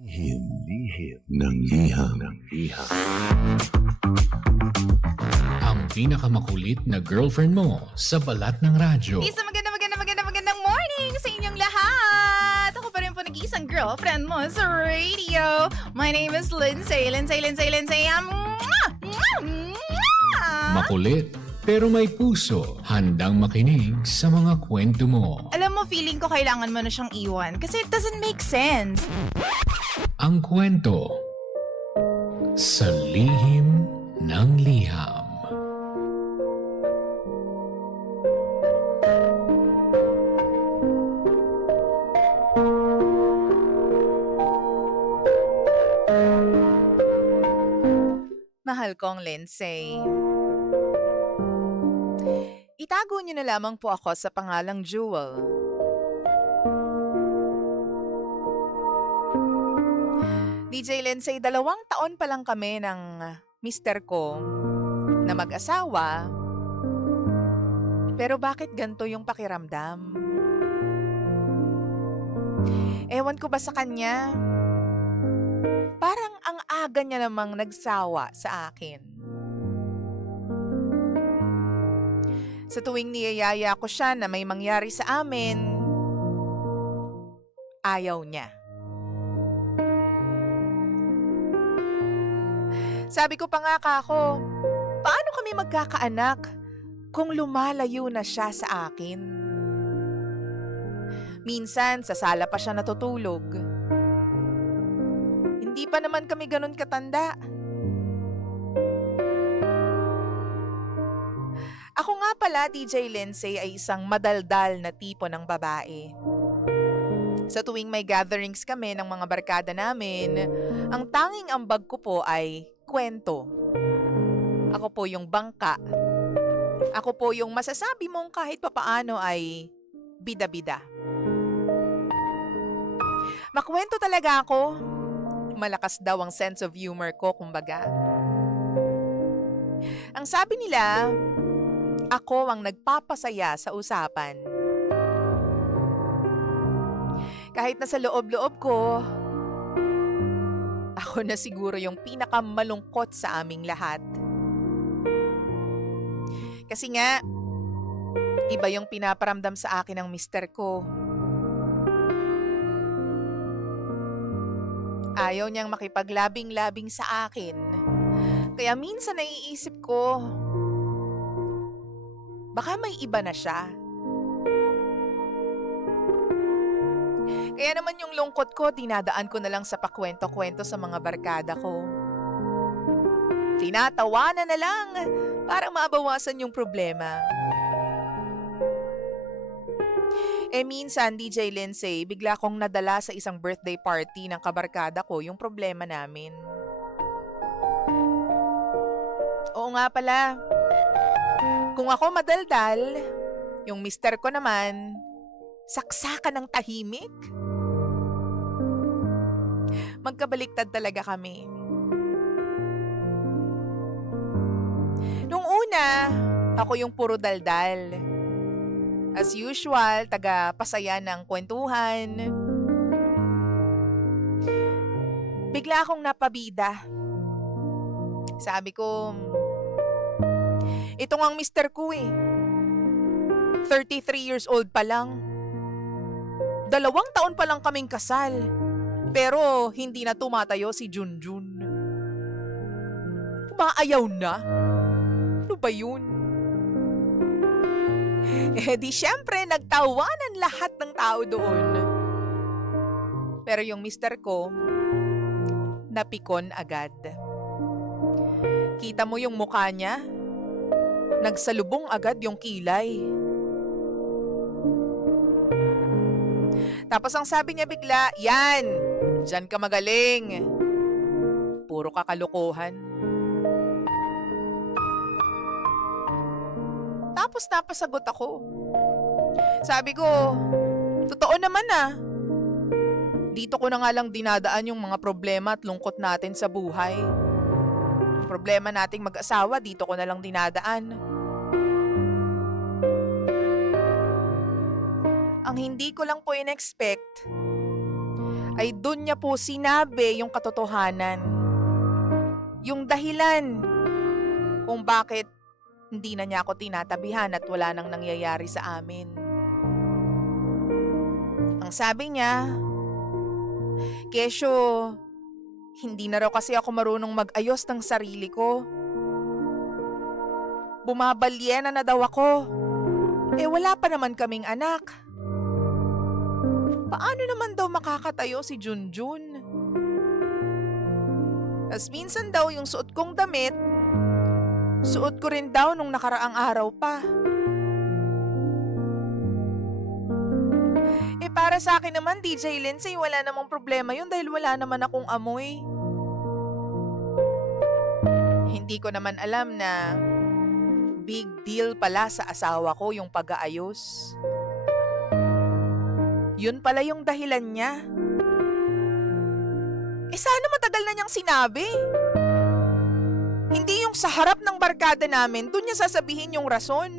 Lihim ng liham. Ang pinakamakulit na girlfriend mo sa balat ng radyo. Isang magandang morning sa inyong lahat! Ako pa rin po nag-iisang girlfriend mo sa radio. My name is Lindsay. Makulit pero may puso, handang makinig sa mga kwento mo. Alam mo, feeling ko kailangan mo na siyang iwan kasi it doesn't make sense. Ang kwento sa lihim ng liham. Mahal kong Lindsay. Itago niyo na lamang po ako sa pangalang Jewel. DJ Lindsay, 2 taon pa lang kami ng mister ko na mag-asawa. Pero bakit ganito yung pakiramdam? Ewan ko ba sa kanya? Parang ang aga niya namang nagsawa sa akin. Sa tuwing niyayaya ko siya na may mangyari sa amin, ayaw niya. Sabi ko pa nga kako, paano kami magkakaanak kung lumalayo na siya sa akin? Minsan, sa sala pa siya natutulog. Hindi pa naman kami ganun katanda. Ako nga pala, DJ Lindsay, ay isang madaldal na tipo ng babae. Sa tuwing may gatherings kami ng mga barkada namin, ang tanging ambag ko po ay kwento. Ako po yung bangka. Ako po yung masasabi mong kahit papaano ay bida-bida. Makwento talaga ako. Malakas daw ang sense of humor ko, kumbaga. Ang sabi nila, ako ang nagpapasaya sa usapan. Kahit na sa loob-loob ko, ako na siguro yung pinakamalungkot sa aming lahat. Kasi nga, iba yung pinaparamdam sa akin ng mister ko. Ayaw niyang makipaglabing-labing sa akin. Kaya minsan naiisip ko, baka may iba na siya. Kaya naman yung lungkot ko, dinadaan ko na lang sa pakwento-kwento sa mga barkada ko. Tinatawanan na lang para mabawasan yung problema. Minsan, DJ Lindsay, bigla kong nadala sa isang birthday party ng kabarkada ko yung problema namin. Oo nga pala, kung ako madaldal, yung mister ko naman, saksakan ng tahimik. Magkabaliktad talaga kami. Nung una, ako yung puro daldal. As usual, taga-pasaya ng kwentuhan. Bigla akong napabida. Sabi ko, ito nga ang mister ko eh. 33 years old pa lang. 2 taon pa lang kaming kasal. Pero hindi na tumatayo si Junjun. Umaayaw na? Ano ba yun? Di syempre nagtawanan lahat ng tao doon. Pero yung mister ko, napikon agad. Kita mo yung mukha niya? Nagsalubong agad yung kilay. Tapos ang sabi niya bigla, yan, diyan ka magaling. Puro kakalukuhan. Tapos napasagot ako. Sabi ko, totoo naman ah. Dito ko na nga lang dinadaan yung mga problema at lungkot natin sa buhay. Yung problema nating mag-asawa, dito ko na lang dinadaan. Ang hindi ko lang po in-expect, ay dun niya po sinabi yung katotohanan. Yung dahilan kung bakit hindi na niya ako tinatabihan at wala nang nangyayari sa amin. Ang sabi niya, Kesyo, hindi na raw kasi ako marunong mag-ayos ng sarili ko. Bumabalyena na daw ako. Wala pa naman kaming anak. Paano naman daw makakatayo si Junjun? Tas minsan daw yung suot kong damit, suot ko rin daw nung nakaraang araw pa. Para sa akin naman, DJ Lindsay, wala namang problema yun dahil wala naman akong amoy. Hindi ko naman alam na big deal pala sa asawa ko yung pag-aayos. Yun pala yung dahilan niya. Sana matagal na niyang sinabi. Hindi yung sa harap ng barkada namin, dun niya sasabihin yung rason.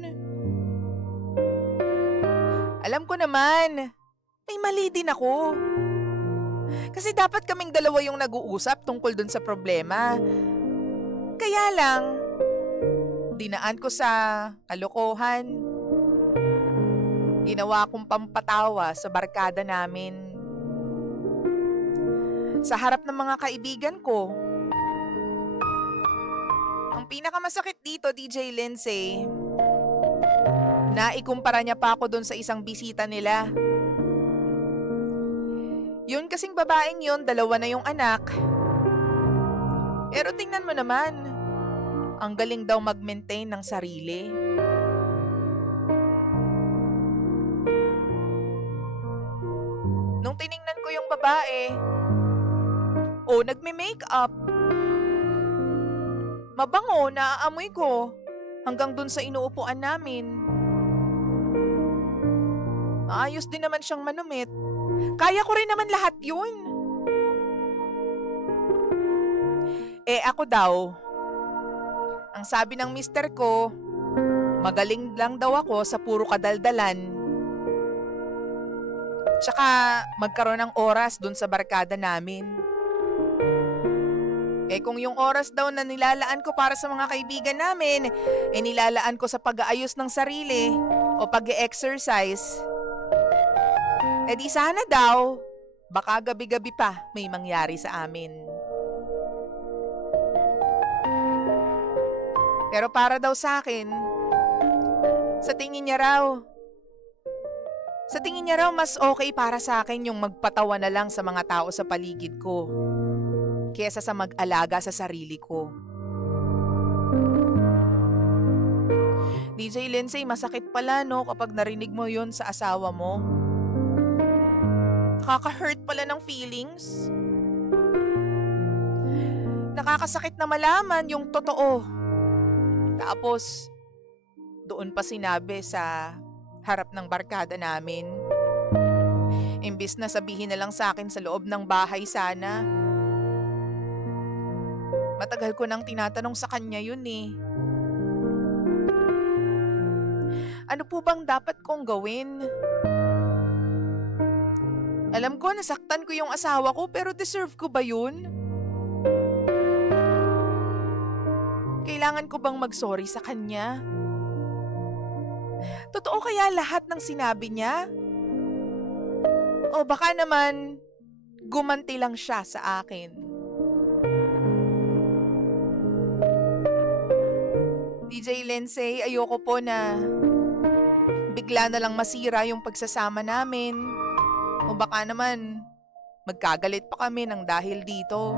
Alam ko naman, may mali din ako. Kasi dapat kaming dalawa yung nag-uusap tungkol dun sa problema. Kaya lang, dinaan ko sa kalokohan. Ginawa kong pampatawa sa barkada namin. Sa harap ng mga kaibigan ko. Ang pinakamasakit dito, DJ Lindsay, naikumpara niya pa ako dun sa isang bisita nila. Yun kasing babaeng yun, 2 na yung anak. Pero tingnan mo naman, ang galing daw mag-maintain ng sarili. Nung tiningnan ko yung babae, nagme-makeup. Mabango, naaamoy ko hanggang dun sa inuupuan namin. Maayos din naman siyang manumit. Kaya ko rin naman lahat yun. Ako daw, ang sabi ng mister ko, magaling lang daw ako sa puro kadaldalan. Tsaka magkaroon ng oras dun sa barkada namin. Kung yung oras daw na nilalaan ko para sa mga kaibigan namin, nilalaan ko sa pag-aayos ng sarili o pag-exercise, di sana daw, baka gabi-gabi pa may mangyari sa amin. Pero para daw sa akin, sa tingin niya raw mas okay para sa akin yung magpatawa na lang sa mga tao sa paligid ko kesa sa mag-alaga sa sarili ko. DJ Lindsay, masakit pala no kapag narinig mo yun sa asawa mo. Nakaka-hurt pala ng feelings. Nakakasakit na malaman yung totoo. Tapos, doon pa sinabi sa harap ng barkada namin. Imbis na sabihin na lang sa akin sa loob ng bahay sana. Matagal ko nang tinatanong sa kanya yun eh. Ano po bang dapat kong gawin? Alam ko, nasaktan ko yung asawa ko, pero deserve ko ba yun? Kailangan ko bang mag-sorry sa kanya? Totoo kaya lahat ng sinabi niya? O baka naman, gumanti lang siya sa akin. DJ Lindsay, ayoko po na bigla na lang masira yung pagsasama namin. O baka naman, magkagalit pa kami ng dahil dito.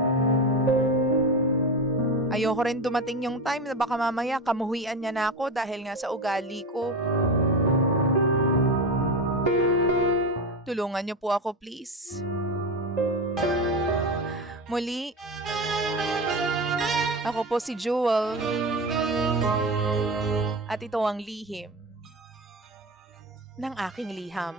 Ayoko rin dumating yung time na baka mamaya kamuhian niya na ako dahil nga sa ugali ko. Tulungan niyo po ako, please. Muli, ako po si Jewel. At ito ang lihim ng aking liham.